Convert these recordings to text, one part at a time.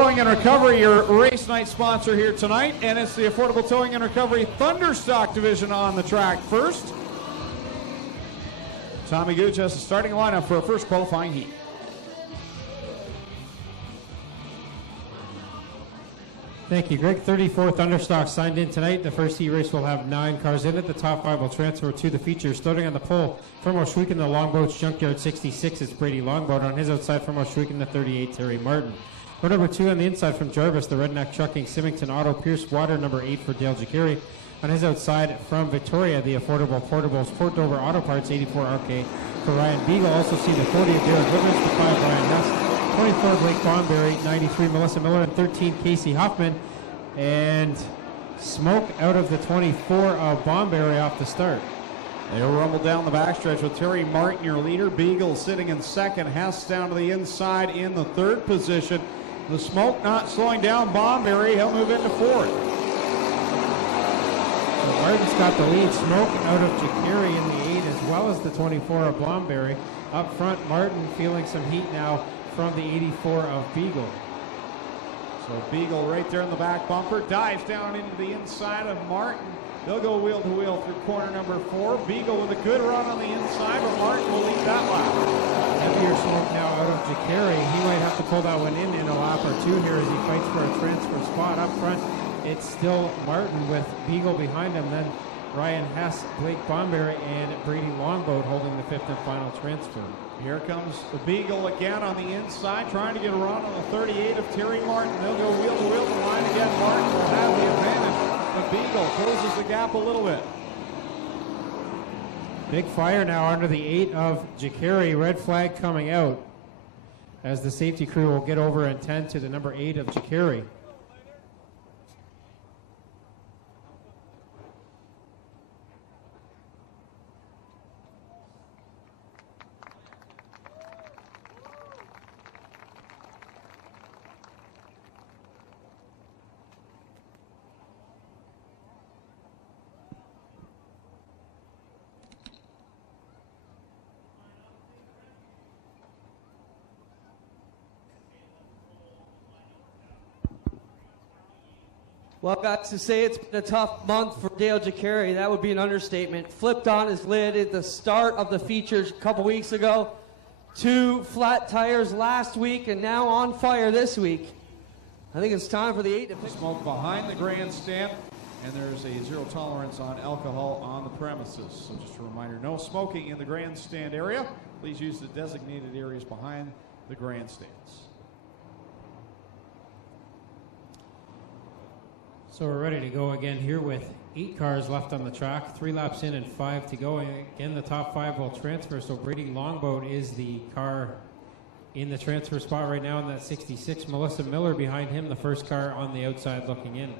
Towing and Recovery, your race night sponsor here tonight, and it's the Affordable Towing and Recovery Thunderstock division on the track first. Tommy Gooch has the starting lineup for our first qualifying heat. Thank you, Greg. 34 Thunderstock signed in tonight. The first heat race will have 9 cars in it. The top 5 will transfer to the features. Starting on the pole from Oshweek in the Longboats Junkyard 66 is Brady Longboat. On his outside from Oshweek in the 38, Terry Martin. Row number 2 on the inside from Jarvis, the Redneck Trucking Symington Auto Pierce Water, number 8 for Dale Jacari. On his outside from Victoria, the Affordable Portables Port Dover Auto Parts 84 RK for Ryan Beagle. Also see the 40 of Derek Rivers, the 5 Ryan Hess, 24 Blake Bonberry, 93 Melissa Miller, and 13 Casey Hoffman. And smoke out of the 24 of Bonberry off the start. They'll rumble down the backstretch with Terry Martin, your leader. Beagle sitting in second. Hess down to the inside in the third position. The smoke not slowing down Bonberry. He'll move into fourth. So Martin's got the lead. Smoke out of Jacari in the 8 as well as the 24 of Bonberry. Up front, Martin feeling some heat now from the 84 of Beagle. So Beagle right there in the back bumper. Dives down into the inside of Martin. They'll go wheel to wheel through corner number 4. Beagle with a good run on the inside, but Martin will lead that lap. Heavier smoke now out of Jacari. He might have to pull that one in a lap or two here as he fights for a transfer spot. Up front, it's still Martin with Beagle behind him. Then Ryan Hess, Blake Bonberry, and Brady Longboat holding the 5th and final transfer. Here comes the Beagle again on the inside, trying to get a run on the 38 of Terry Martin. They'll go wheel to wheel the line again. Martin will have the advantage. The Beagle closes the gap a little bit. Big fire now under the 8 of Jacari. Red flag coming out as the safety crew will get over and tend to the number 8 of Jacari. Well, I've got to say it's been a tough month for Dale Jacari. That would be an understatement. Flipped on his lid at the start of the features a couple weeks ago. 2 flat tires last week and now on fire this week. I think it's time for the 8 to pick. Smoke behind the grandstand, and there's a 0 tolerance on alcohol on the premises. So just a reminder, no smoking in the grandstand area. Please use the designated areas behind the grandstands. So we're ready to go again here with 8 cars left on the track, 3 laps in and 5 to go. And again, the top 5 will transfer. So Brady Longboat is the car in the transfer spot right now in that 66. Melissa Miller behind him, the first car on the outside looking in.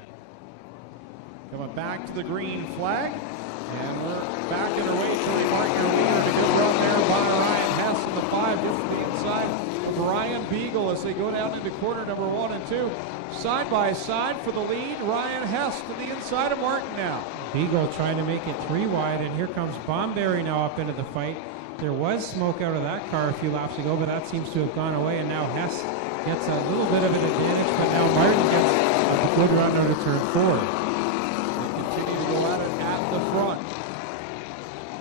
Coming back to the green flag, and we're back in our way. Terry Martin, your leader, to good run there by Ryan Hess in the 5, just to the inside of Ryan Beagle as they go down into corner number 1 and 2. Side by side for the lead, Ryan Hess to the inside of Martin now. Beagle trying to make it 3 wide, and here comes Bonberry now up into the fight. There was smoke out of that car a few laps ago, but that seems to have gone away, and now Hess gets a little bit of an advantage, but now Martin gets a good run out of turn 4. They continue to go at it at the front.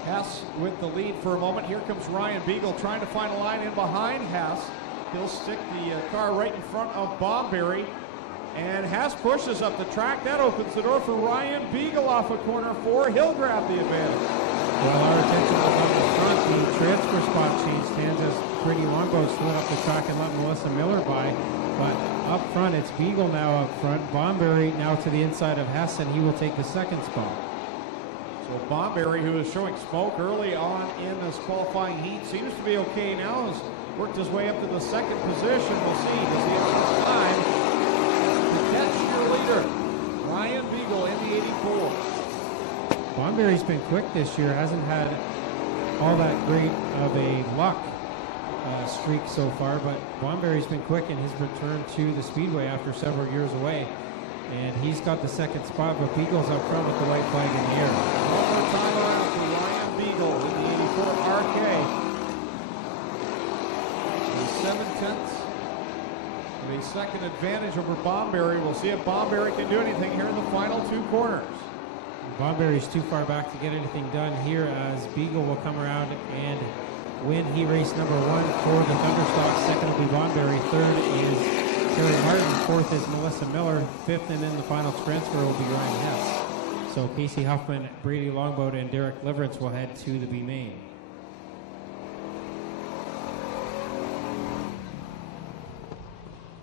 Hess with the lead for a moment. Here comes Ryan Beagle trying to find a line in behind Hess. He'll stick the car right in front of Bonberry. And Hess pushes up the track. That opens the door for Ryan Beagle off of corner 4. He'll grab the advantage. Well, our attention was on the front. The transfer spot changed hands as Brady Longboat slid up the track and let Melissa Miller by. But up front, it's Beagle now up front. Bonberry now to the inside of Hess, and he will take the second spot. So Bonberry, who was showing smoke early on in this qualifying heat, seems to be okay now. Has worked his way up to the second position. We'll see. Does he have enough time to catch your leader, Ryan Beagle, in the 84? Bonberry's been quick this year. Hasn't had all that great of a luck streak so far, but Bonberry's been quick in his return to the Speedway after several years away. And he's got the second spot, but Beagle's up front with the white flag in the air. One more time around to Ryan Beagle in the 84 RK. 7/10 A second advantage over Bomberry. We'll see if Bomberry can do anything here in the final two corners. Bomberry's too far back to get anything done here, as Beagle will come around and win heat race number 1 for the Thunderstock. Second will be Bomberry. Third is Terry Martin. Fourth is Melissa Miller. Fifth and then the final transfer will be Ryan Hess. So Casey Huffman, Brady Longboat, and Derek Liverance will head to the B main.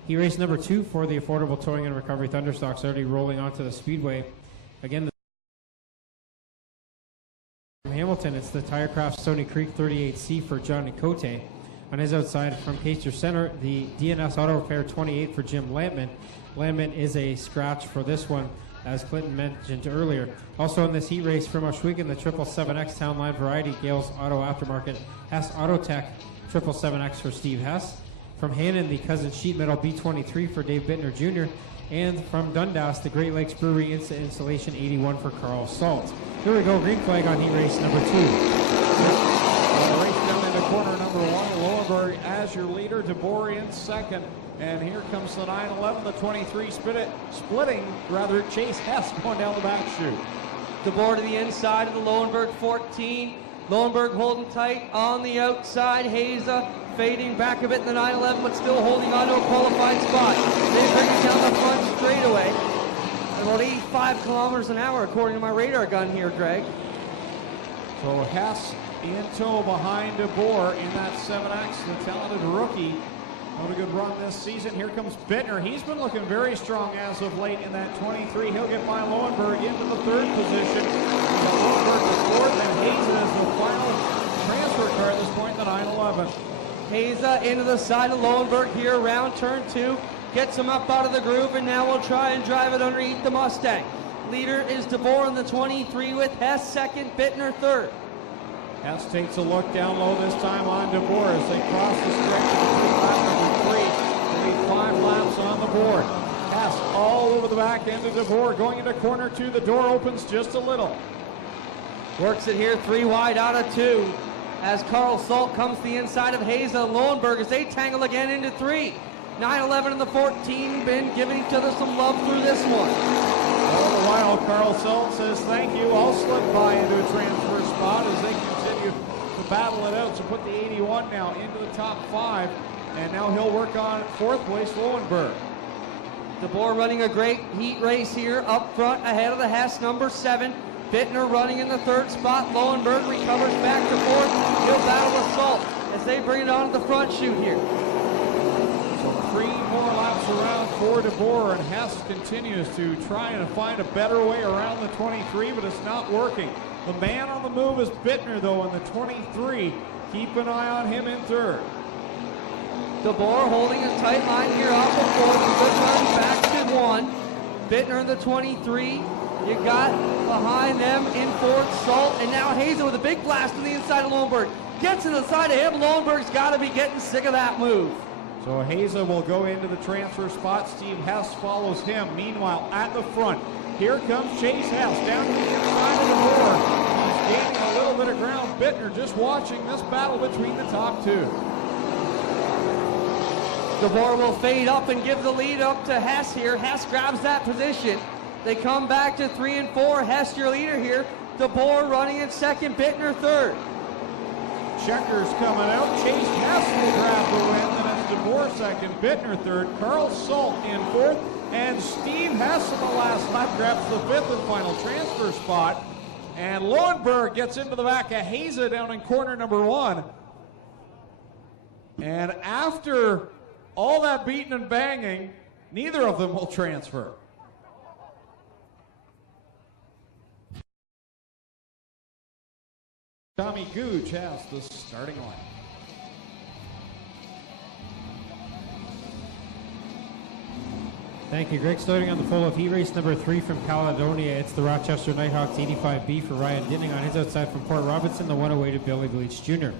Heat race number 2 for the Affordable Towing and Recovery Thunderstocks already rolling onto the speedway. Again, from Hamilton, it's the Tirecraft Stony Creek 38C for Johnny Cote. On his outside from Caster Center, the DNS Auto Repair 28 for Jim Lampman. Lampman is a scratch for this one, as Clinton mentioned earlier. Also in this heat race from Oshwegan, the 777X Town Line Variety, Gales Auto Aftermarket, Hess Auto Tech 777X for Steve Hess. From Hannon, the Cousin Sheet Metal B23 for Dave Bittner Jr. And from Dundas, the Great Lakes Brewery Installation 81 for Carl Salt. Here we go, green flag on heat race number 2. Race down into corner number 1. Lowenberg as your leader, DeBoer in second. And here comes the 911, the 23 splitting, Chase Hess going down the back chute. DeBoer to the inside of the Lowenberg 14. Lowenberg holding tight on the outside. Haza fading back a bit in the 911, but still holding on to a qualified spot. They bring it down the front straightaway. About 85 kilometers an hour, according to my radar gun here, Greg. So Hess in tow behind DeBoer in that 7X, the talented rookie. Not a good run this season. Here comes Bittner. He's been looking very strong as of late in that 23. He'll get by Lowenberg into the third position. Lowenberg to fourth, and Haza is the final transfer car at this point in the 911. Haza into the side of Lowenberg here around turn 2. Gets him up out of the groove, and now we'll try and drive it underneath the Mustang. Leader is DeBoer in the 23 with Hess second, Bittner third. Hess takes a look down low this time on DeBoer as they cross the stretch between lap number 3. They need 5 laps on the board. Hess all over the back end of DeBoer going into corner 2. The door opens just a little. Works it here 3 wide out of 2 as Carl Salt comes to the inside of Haza and Lowenberg as they tangle again into 3. 911 and the 14 been giving each other some love through this one. All the while, Carl Salt says thank you. I'll slip by into a transfer spot as they continue to battle it out. So put the 81 now into the top 5, and now he'll work on 4th place Lowenberg. DeBoer running a great heat race here up front ahead of the Hess number 7. Bittner running in the 3rd spot. Lowenberg recovers back to 4th. He'll battle with Salt as they bring it on to the front chute here. So 3 more laps around for DeBoer, and Hess continues to try and find a better way around the 23, but it's not working. The man on the move is Bittner, though, in the 23. Keep an eye on him in 3rd. DeBoer holding a tight line here off of 4th. Good run back to 1. Bittner in the 23. You got behind them in 4th Salt, and now Haza with a big blast to the inside of Lowenberg. Gets to the side of him. Lowenberg's got to be getting sick of that move. So Haza will go into the transfer spot. Steve Hess follows him. Meanwhile, at the front, here comes Chase Hess down to the inside of DeBoer. He's gaining a little bit of ground. Bittner just watching this battle between the top 2. DeBoer will fade up and give the lead up to Hess here. Hess grabs that position. They come back to 3 and 4. Hess your leader here. DeBoer running in 2nd, Bittner 3rd. Checkers coming out. Chase Hess will grab the win. Then it's DeBoer 2nd, Bittner 3rd, Carl Salt in 4th, and Steve Hess in the last lap grabs the 5th and final transfer spot. And Lowenberg gets into the back of Haza down in corner number 1. And after all that beating and banging, neither of them will transfer. Tommy Gooch has the starting line. Thank you, Greg. Starting on the pole of heat race number 3 from Caledonia, it's the Rochester Nighthawks 85B for Ryan Dinning. On his outside from Port Robinson, the 108 Billy Bleach Jr.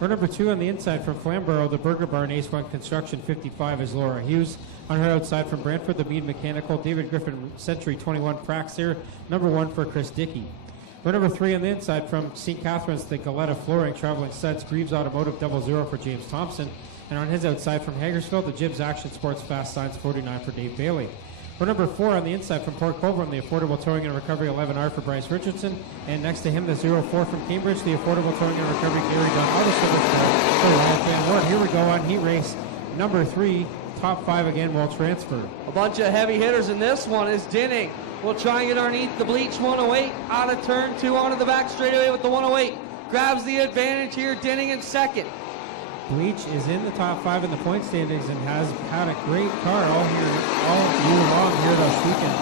For number 2 on the inside from Flamborough, the Burger Barn Ace 1 Construction 55 is Laura Hughes. On her outside from Brantford, the Mead Mechanical, David Griffin Century 21 Praxeer, number 1 for Chris Dickey. For number 3 on the inside from St. Catharines, the Galetta Flooring Traveling Sets, Greaves Automotive 00 for James Thompson. And on his outside from Hagersfield, the Jibs Action Sports Fast Signs 49 for Dave Bailey. For number 4 on the inside from Port Colborne, the Affordable Towing and Recovery 11R for Bryce Richardson. And next to him, the 04 from Cambridge, the Affordable Towing and Recovery Gary Dunn Auto Service for Ryan Van Wert. Here we go on heat race number 3. Top 5 again will transfer. A bunch of heavy hitters in this one is Dinning. We'll try and get underneath the bleach 108, out of turn 2 onto the back straightaway with the 108. Grabs the advantage here, Dinning in second. Bleach is in the top 5 in the point standings and has had a great car all year long here this weekend.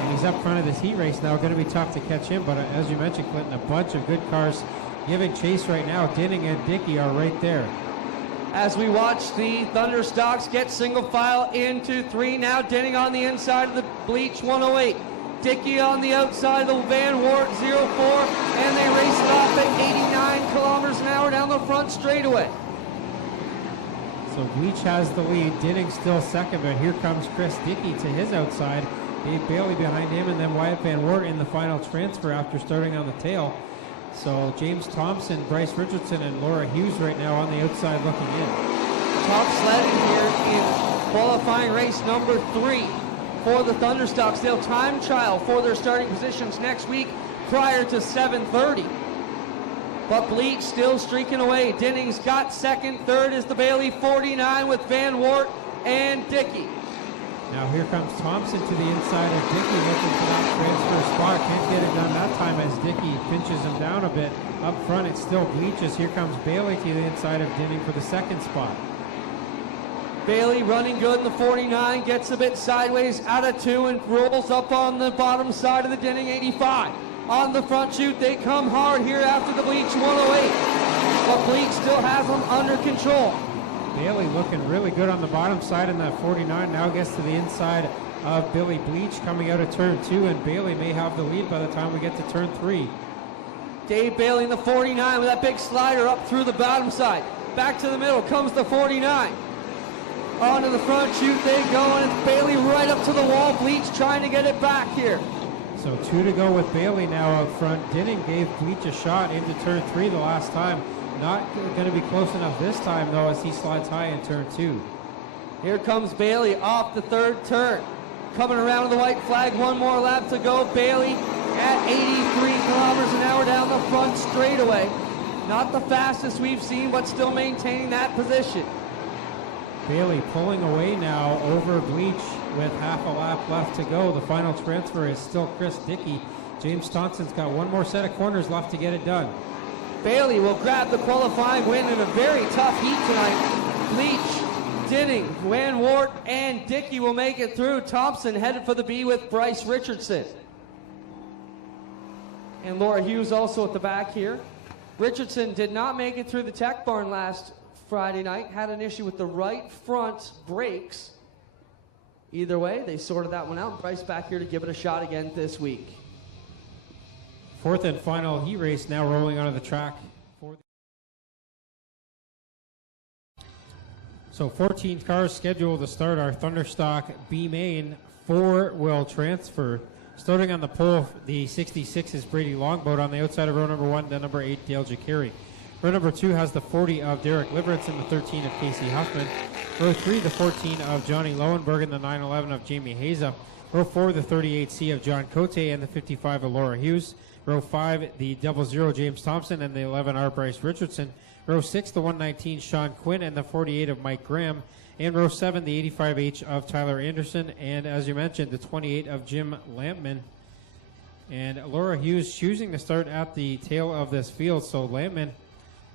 And he's up front of this heat race now. Going to be tough to catch him, but as you mentioned, Clinton, a bunch of good cars giving chase right now. Dinning and Dickey are right there. As we watch the Thunderstocks get single file into 3. Now Dinning on the inside of the bleach 108. Dickey on the outside of the Van Wert 04, and they race it off at 89 kilometers an hour down the front straightaway. So Bleach has the lead. Dinning still second, but here comes Chris Dickey to his outside. Dave Bailey behind him, and then Wyatt Van Wert in the final transfer after starting on the tail. So James Thompson, Bryce Richardson, and Laura Hughes right now on the outside looking in. Top sledding here in qualifying race number 3 for the Thunderstocks. They'll time trial for their starting positions next week prior to 7:30. But Bleach still streaking away. Dinning's got second. Third is the Bailey 49 with Van Wert and Dickey. Now here comes Thompson to the inside of Dickey looking for that transfer spot. Can't get it done that time as Dickey pinches him down a bit. Up front it's still Bleach's. Here comes Bailey to the inside of Dinning for the second spot. Bailey running good in the 49, gets a bit sideways out of 2 and rolls up on the bottom side of the Dinning 85. On the front chute, they come hard here after the Bleach 108. But Bleach still has them under control. Bailey looking really good on the bottom side in that 49. Now gets to the inside of Billy Bleach coming out of turn 2, and Bailey may have the lead by the time we get to turn 3. Dave Bailey in the 49 with that big slider up through the bottom side. Back to the middle comes the 49. Onto the front chute they go, and it's Bailey right up to the wall. Bleach trying to get it back here. So 2 to go with Bailey now out front. Dinning gave Bleach a shot into turn 3 the last time. Not going to be close enough this time, though, as he slides high in turn 2. Here comes Bailey off the third turn. Coming around with the white flag, 1 more lap to go. Bailey at 83 kilometers an hour down the front straightaway. Not the fastest we've seen, but still maintaining that position. Bailey pulling away now over Bleach with half a lap left to go. The final transfer is still Chris Dickey. James Thompson's got 1 more set of corners left to get it done. Bailey will grab the qualifying win in a very tough heat tonight. Bleach, Dinning, Van Wert, and Dickey will make it through. Thompson headed for the B with Bryce Richardson. And Laura Hughes also at the back here. Richardson did not make it through the tech barn last Friday night. Had an issue with the right front brakes. Either way, they sorted that one out. Bryce back here to give it a shot again this week. 4th and final heat race now rolling onto the track. So 14 cars scheduled to start our Thunderstock B main. 4 will transfer. Starting on the pole, the 66 is Brady Longboat. On the outside of row number 1, the number 8, Dale Jacari. Row number 2 has the 40 of Derek Liveritz and the 13 of Casey Huffman. Row 3, the 14 of Johnny Lowenberg and the 911 of Jamie Haza. Row 4, the 38C of John Cote and the 55 of Laura Hughes. Row 5, the 00 James Thompson and the 11R Bryce Richardson. Row 6, the 119 Sean Quinn and the 48 of Mike Graham. And row 7, the 85H of Tyler Anderson. And as you mentioned, the 28 of Jim Lampman. And Laura Hughes choosing to start at the tail of this field. So Lampman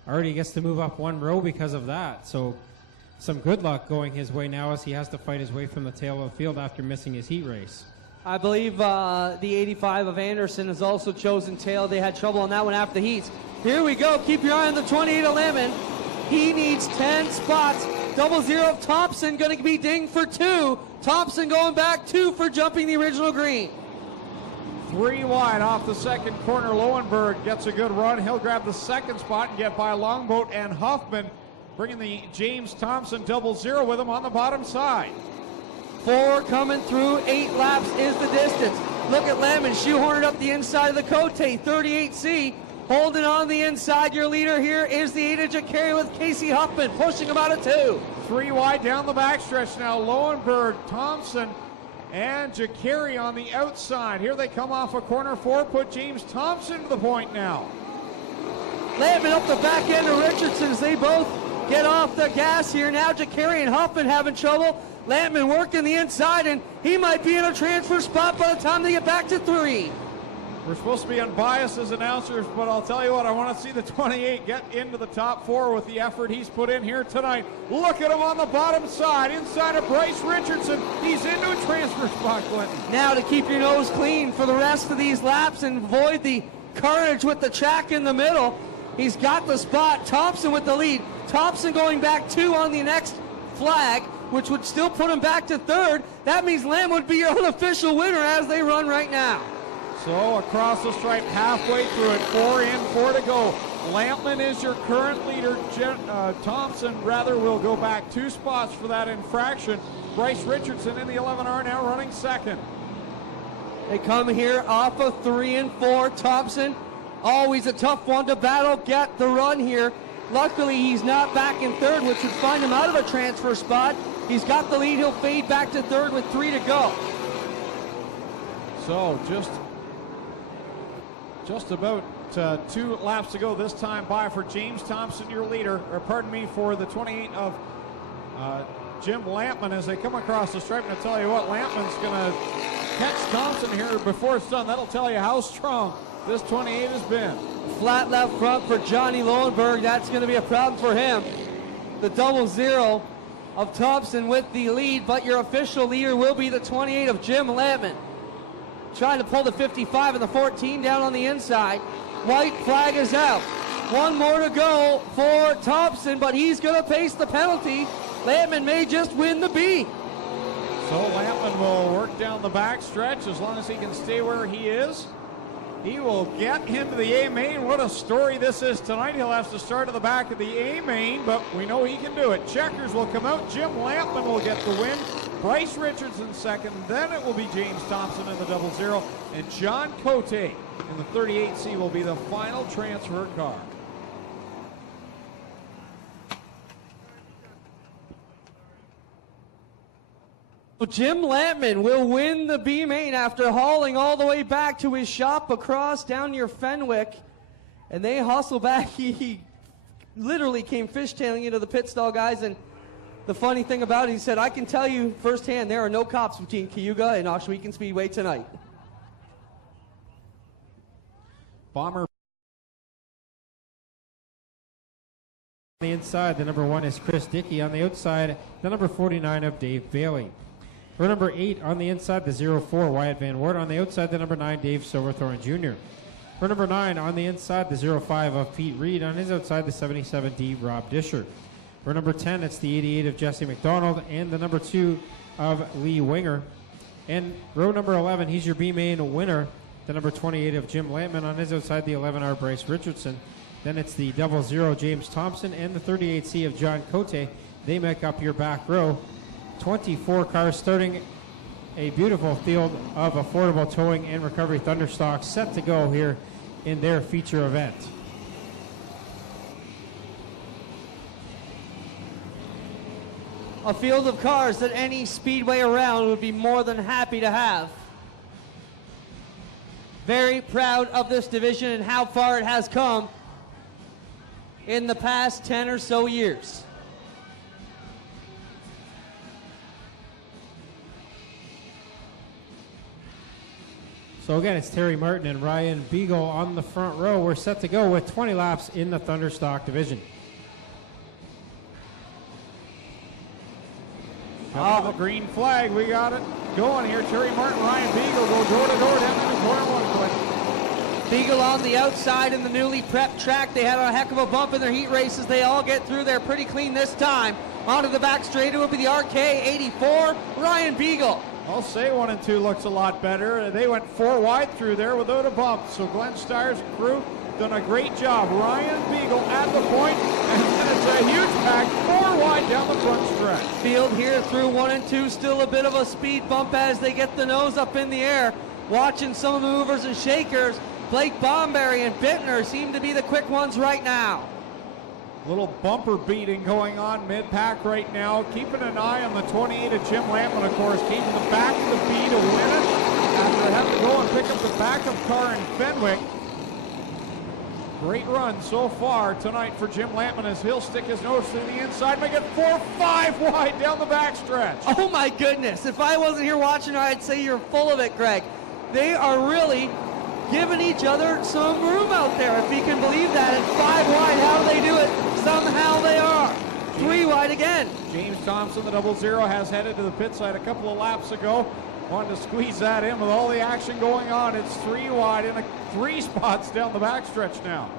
already gets to move up 1 row because of that. So some good luck going his way now as he has to fight his way from the tail of the field after missing his heat race. I believe the 85 of Anderson has also chosen tail. They had trouble on that one after the heats. Here we go. Keep your eye on the 28 of Lemon. He needs 10 spots. 00 of Thompson going to be dinged for 2. Thompson going back 2 for jumping the original green. 3 wide off the second corner. Lowenberg gets a good run. He'll grab the second spot and get by Longboat and Huffman, bringing the James Thompson 00 with him on the bottom side. 4 coming through. 8 laps is the distance. Look at Lemon shoehorned up the inside of the Cote. 38C holding on the inside. Your leader here is the 8 of Jacari with Casey Huffman pushing him out of 2. 3 wide down the backstretch now. Lowenberg, Thompson, and Jacari on the outside. Here they come off a corner 4, put James Thompson to the point now. Lampman up the back end of Richardson as they both get off the gas here. Now Jacari and Huffman having trouble. Lampman working the inside, and he might be in a transfer spot by the time they get back to 3. We're supposed to be unbiased as announcers, but I'll tell you what, I want to see the 28 get into the top 4 with the effort he's put in here tonight. Look at him on the bottom side, inside of Bryce Richardson. He's into a transfer spot, Clinton. Now to keep your nose clean for the rest of these laps and avoid the carnage with the track in the middle, he's got the spot. Thompson with the lead. Thompson going back 2 on the next flag, which would still put him back to 3rd. That means Lamb would be your unofficial winner as they run right now. So across the stripe, halfway through it, 4 in, 4 to go. Lampman is your current leader. Thompson, rather, will go back 2 spots for that infraction. Bryce Richardson in the 11R now running 2nd. They come here off of 3 and 4. Thompson, always a tough one to battle, get the run here. Luckily, he's not back in 3rd, which would find him out of a transfer spot. He's got the lead. He'll fade back to 3rd with 3 to go. So just about 2 laps to go this time by for James Thompson, your leader, or pardon me, for the 28 of Jim Lampman as they come across the stripe. And I'll tell you what, Lampman's going to catch Thompson here before it's done. That'll tell you how strong this 28 has been. Flat left front for Johnny Lowenberg. That's going to be a problem for him. The 00 of Thompson with the lead, but your official leader will be the 28 of Jim Lampman. Trying to pull the 55 and the 14 down on the inside. White flag is out. 1 more to go for Thompson, but he's going to face the penalty. Lampman may just win the B. So Lampman will work down the back stretch as long as he can stay where he is. He will get into the A main. What a story this is tonight. He'll have to start at the back of the A main, but we know he can do it. Checkers will come out. Jim Lampman will get the win. Bryce Richardson 2nd. Then it will be James Thompson in the 00. And John Cote in the 38C will be the final transfer car. Jim Lampman will win the B main after hauling all the way back to his shop across down near Fenwick. And they hustle back. He literally came fishtailing into the pit stall guys. And the funny thing about it, he said, I can tell you firsthand there are no cops between Cayuga and Ohsweken Speedway tonight. Bomber. On the inside, the number 1 is Chris Dickey. On the outside, the number 49 of Dave Bailey. For number 8 on the inside, the 04, Wyatt Van Wert. On the outside, the number 9, Dave Silverthorne Jr. For number 9 on the inside, the 05 of Pete Reed. On his outside, the 77D, Rob Disher. For number 10, it's the 88 of Jesse McDonald and the number 2 of Lee Winger. And row number 11, he's your B main winner, the number 28 of Jim Lampman. On his outside, the 11R, Bryce Richardson. Then it's the 00 James Thompson and the 38C of John Cote. They make up your back row. 24 cars starting a beautiful field of affordable towing and recovery Thunderstock set to go here in their feature event. A field of cars that any speedway around would be more than happy to have. Very proud of this division and how far it has come in the past 10 or so years. So again, it's Terry Martin and Ryan Beagle on the front row. We're set to go with 20 laps in the Thunderstock division. The green flag, we got it going here. Terry Martin, Ryan Beagle go door to door down into corner 1. Beagle on the outside in the newly prepped track. They had a heck of a bump in their heat races. They all get through there pretty clean this time. Onto the back straight, it will be the RK84, Ryan Beagle. I'll say 1 and 2 looks a lot better. They went 4 wide through there without a bump. So Glenn Steyer's crew done a great job. Ryan Beagle at the point, and then it's a huge pack, 4 wide down the front stretch. Field here through 1 and 2, still a bit of a speed bump as they get the nose up in the air. Watching some of the movers and shakers. Blake Bomberry and Bittner seem to be the quick ones right now. Little bumper beating going on mid-pack right now. Keeping an eye on the 28 of Jim Lampman, of course. Came to the back of the B to win it after having to go and pick up the backup car in Fenwick. Great run so far tonight for Jim Lampman as he'll stick his nose to the inside, make it 4-5 wide down the backstretch. Oh my goodness, if I wasn't here watching, I'd say you're full of it, Greg. They are really giving each other some room out there, if you can believe that. At 5 wide, how do they do it? Somehow they are. 3 wide again. James Thompson, the 00, has headed to the pit side a couple of laps ago. Wanted to squeeze that in with all the action going on. It's 3 wide in 3 spots down the backstretch now.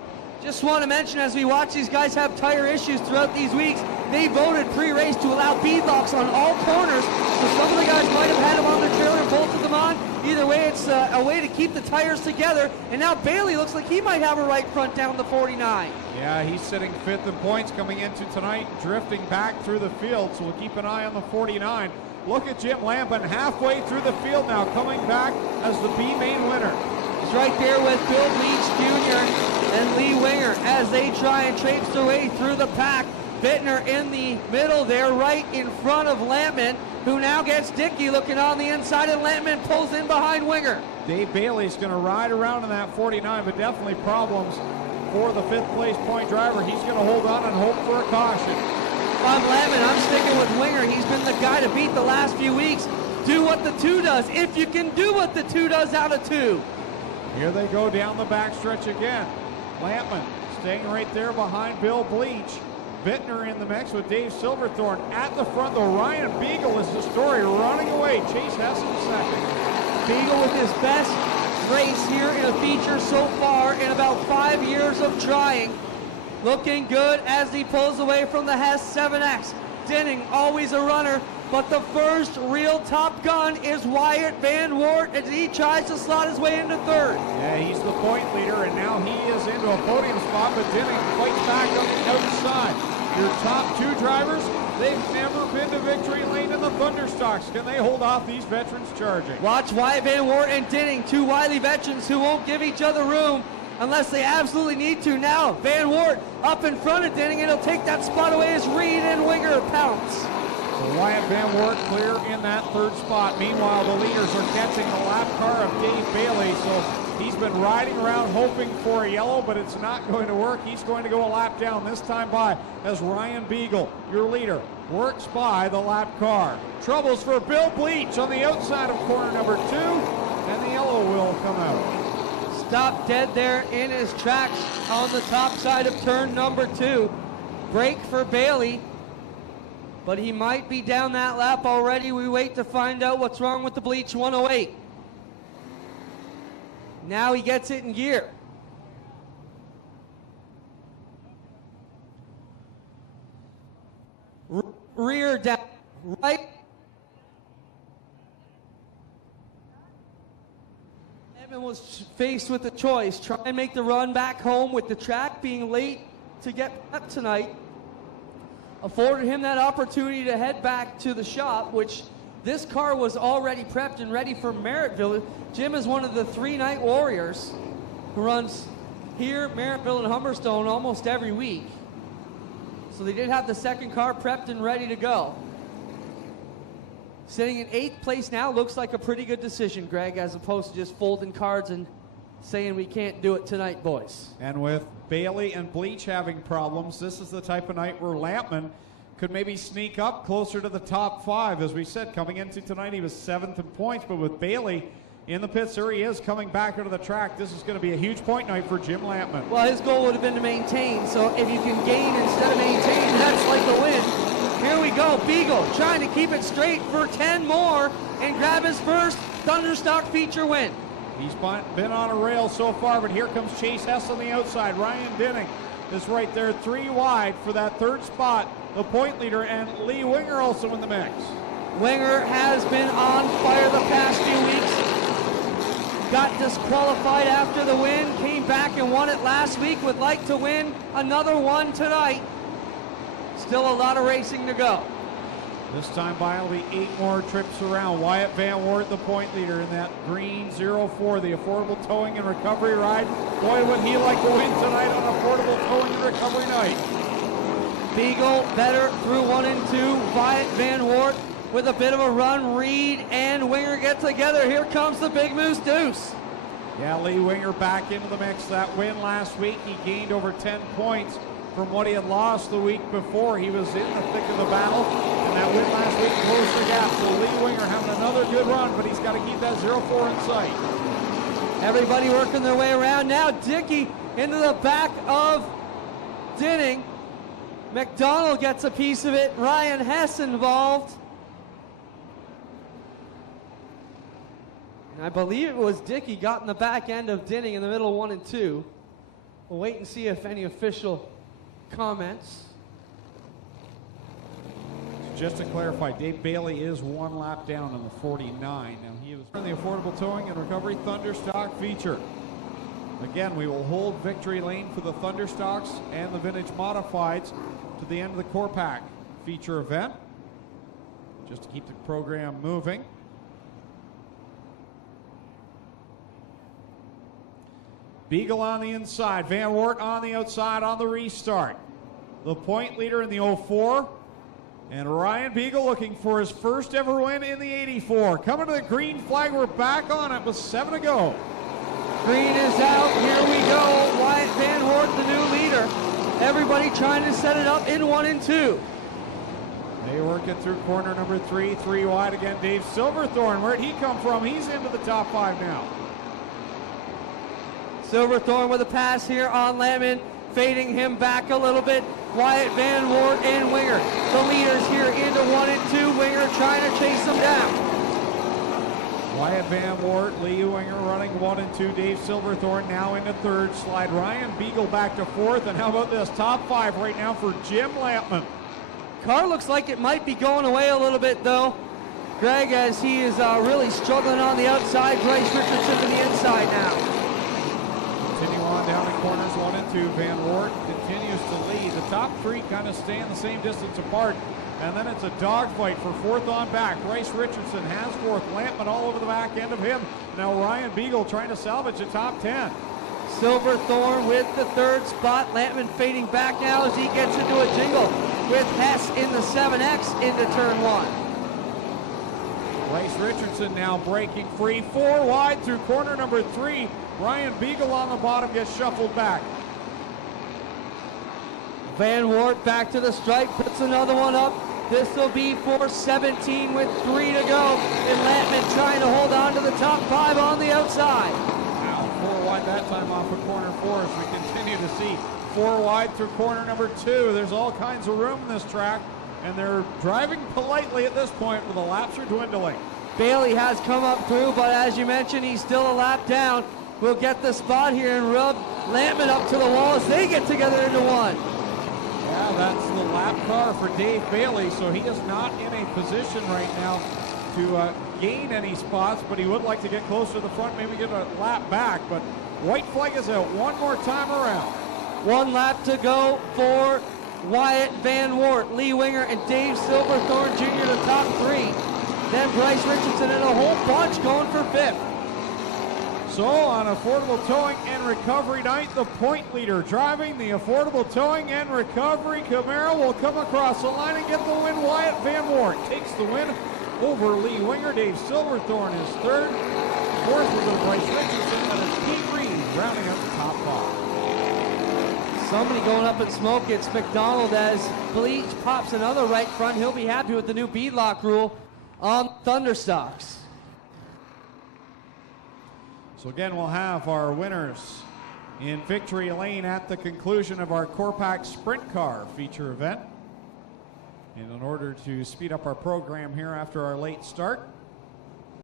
Just want to mention, as we watch these guys have tire issues throughout these weeks, they voted pre-race to allow beadlocks on all corners. So some of the guys might have had them on their trailer and bolted them on. Either way, it's a way to keep the tires together. And now Bailey looks like he might have a right front down the 49. Yeah, he's sitting 5th in points coming into tonight, drifting back through the field. So we'll keep an eye on the 49. Look at Jim Lampman halfway through the field now, coming back as the B main winner. He's right there with Bill Leach Jr. and Lee Winger as they try and traipse their way through the pack. Bittner in the middle there, right in front of Lampman, who now gets Dickey looking on the inside, and Lampman pulls in behind Winger. Dave Bailey's going to ride around in that 49, but definitely problems for the 5th place point driver. He's going to hold on and hope for a caution. Bob Lampman, I'm sticking with Winger. He's been the guy to beat the last few weeks. Do what the 2 does, if you can do what the 2 does out of 2. Here they go down the backstretch again. Lampman staying right there behind Bill Bleach. Bittner in the mix with Dave Silverthorne at the front, though. Ryan Beagle is the story, running away. Chase Hess in second. Beagle with his best race here in a feature so far in about 5 years of trying. Looking good as he pulls away from the Hess 7X. Denning, always a runner, but the first real top gun is Wyatt Van Wart as he tries to slot his way into 3rd. Yeah, he's the point leader, and now he is into a podium spot, but Denning fights back up the outside. Your top 2 drivers, they've never been to victory lane in the Thunderstocks. Can they hold off these veterans charging? Watch Wyatt Van Wart and Denning, 2 wily veterans who won't give each other room unless they absolutely need to. Now, Van Wart up in front of Denning, and he'll take that spot away as Reed and Winger pounce. So Wyatt Van Wart clear in that 3rd spot. Meanwhile, the leaders are catching the lap car of Dave Bailey, so he's been riding around hoping for a yellow, but it's not going to work. He's going to go a lap down, this time by as Ryan Beagle, your leader, works by the lap car. Troubles for Bill Bleach on the outside of corner number 2, and the yellow will come out. Stopped dead there in his tracks on the top side of turn number 2. Break for Bailey, but he might be down that lap already. We wait to find out what's wrong with the Bleach 108. Now he gets it in gear. Rear down, right. Edmund was faced with a choice: try and make the run back home with the track being late to get up tonight. Afforded him that opportunity to head back to the shop, which this car was already prepped and ready for Merrittville. Jim is one of the 3 night warriors who runs here, Merrittville, and Humberstone almost every week. So they did have the 2nd car prepped and ready to go. Sitting in 8th place now looks like a pretty good decision, Greg, as opposed to just folding cards and saying we can't do it tonight, boys. And with Bailey and Bleach having problems, this is the type of night where Lampman could maybe sneak up closer to the top 5. As we said, coming into tonight, he was 7th in points, but with Bailey in the pits, there he is coming back into the track. This is going to be a huge point night for Jim Lampman. Well, his goal would have been to maintain, so if you can gain instead of maintain, that's like the win. Here we go, Beagle trying to keep it straight for 10 more and grab his first Thunderstock feature win. He's been on a rail so far, but here comes Chase Hess on the outside. Ryan Denning is right there, 3 wide for that 3rd spot. The point leader, and Lee Winger also in the mix. Winger has been on fire the past few weeks. Got disqualified after the win, came back and won it last week, would like to win another one tonight. Still a lot of racing to go. This time by only 8 more trips around. Wyatt Van Wart, the point leader in that green 04, the affordable towing and recovery ride. Boy, would he like to win tonight on affordable towing and recovery night. Beagle better through 1 and 2. Wyatt Van Wart with a bit of a run. Reed and Winger get together. Here comes the Big Moose Deuce. Yeah, Lee Winger back into the mix. That win last week, he gained over 10 points from what he had lost the week before. He was in the thick of the battle, and that win last week closed the gap. So Lee Winger having another good run, but he's got to keep that 0-4 in sight. Everybody working their way around. Now Dickey into the back of Dinning. McDonald gets a piece of it. Ryan Hess involved. And I believe it was Dickey got in the back end of Dinning in the middle of 1 and 2. We'll wait and see if any official comments. Just to clarify, Dave Bailey is 1 lap down in the 49. Now he was in the affordable towing and recovery Thunderstock feature. Again, we will hold victory lane for the Thunderstocks and the vintage modifieds to the end of the core pack feature event, just to keep the program moving. Beagle on the inside, Van Wart on the outside on the restart. The point leader in the 04, and Ryan Beagle looking for his first ever win in the 84. Coming to the green flag, we're back on it with 7 to go. Green is out, here we go. Wyatt Van Wart, the new leader. Everybody trying to set it up in 1 and 2. They work it through corner number 3, 3 wide again. Dave Silverthorne, where'd he come from? He's into the top 5 now. Silverthorne with a pass here on Lemon, fading him back a little bit. Wyatt Van Wart and Winger, the leaders here into 1 and 2. Winger trying to chase them down. Wyatt Van Wart, Lee Winger running 1 and 2. Dave Silverthorne now into 3rd. Slide Ryan Beagle back to 4th. And how about this? Top 5 right now for Jim Lampman. Car looks like it might be going away a little bit though. Greg, as he is really struggling on the outside. Bryce Richardson to the inside now. Continue on down in corners 1 and 2. Van Wart continues to lead. The top 3 kind of staying the same distance apart. And then it's a dogfight for 4th on back. Bryce Richardson has 4th. Lampman all over the back end of him. Now Ryan Beagle trying to salvage the top 10. Silverthorne with the 3rd spot. Lampman fading back now as he gets into a jingle with Hess in the 7X into turn 1. Bryce Richardson now breaking free. 4 wide through corner number 3. Ryan Beagle on the bottom gets shuffled back. Van Wart back to the stripe, puts another one up. This will be for 17 with 3 to go. And Lampman trying to hold on to the top 5 on the outside. Now 4 wide that time off of corner 4 as we continue to see 4 wide through corner number 2. There's all kinds of room in this track, and they're driving politely at this point where the laps are dwindling. Bailey has come up through, but as you mentioned, he's still a lap down. We'll get the spot here and rub Lampman up to the wall as they get together into 1. Yeah, that's the lap car for Dave Bailey, so he is not in a position right now to gain any spots, but he would like to get closer to the front, maybe get a lap back, but white flag is out one more time around. 1 lap to go for Wyatt Van Wart, Lee Winger, and Dave Silverthorne Jr. the top 3. Then Bryce Richardson and a whole bunch going for 5th. So on affordable towing and recovery night, the point leader driving the affordable towing and recovery Camaro will come across the line and get the win. Wyatt Van Wart takes the win over Lee Winger. Dave Silverthorne is 3rd. 4th will go to Bryce Richardson, and it's Pete Reed rounding up the top 5. Somebody going up in smoke. It's McDonald as Bleach pops another right front. He'll be happy with the new beadlock rule on Thunderstocks. So again, we'll have our winners in victory lane at the conclusion of our Core Pack Sprint Car feature event. And in order to speed up our program here after our late start,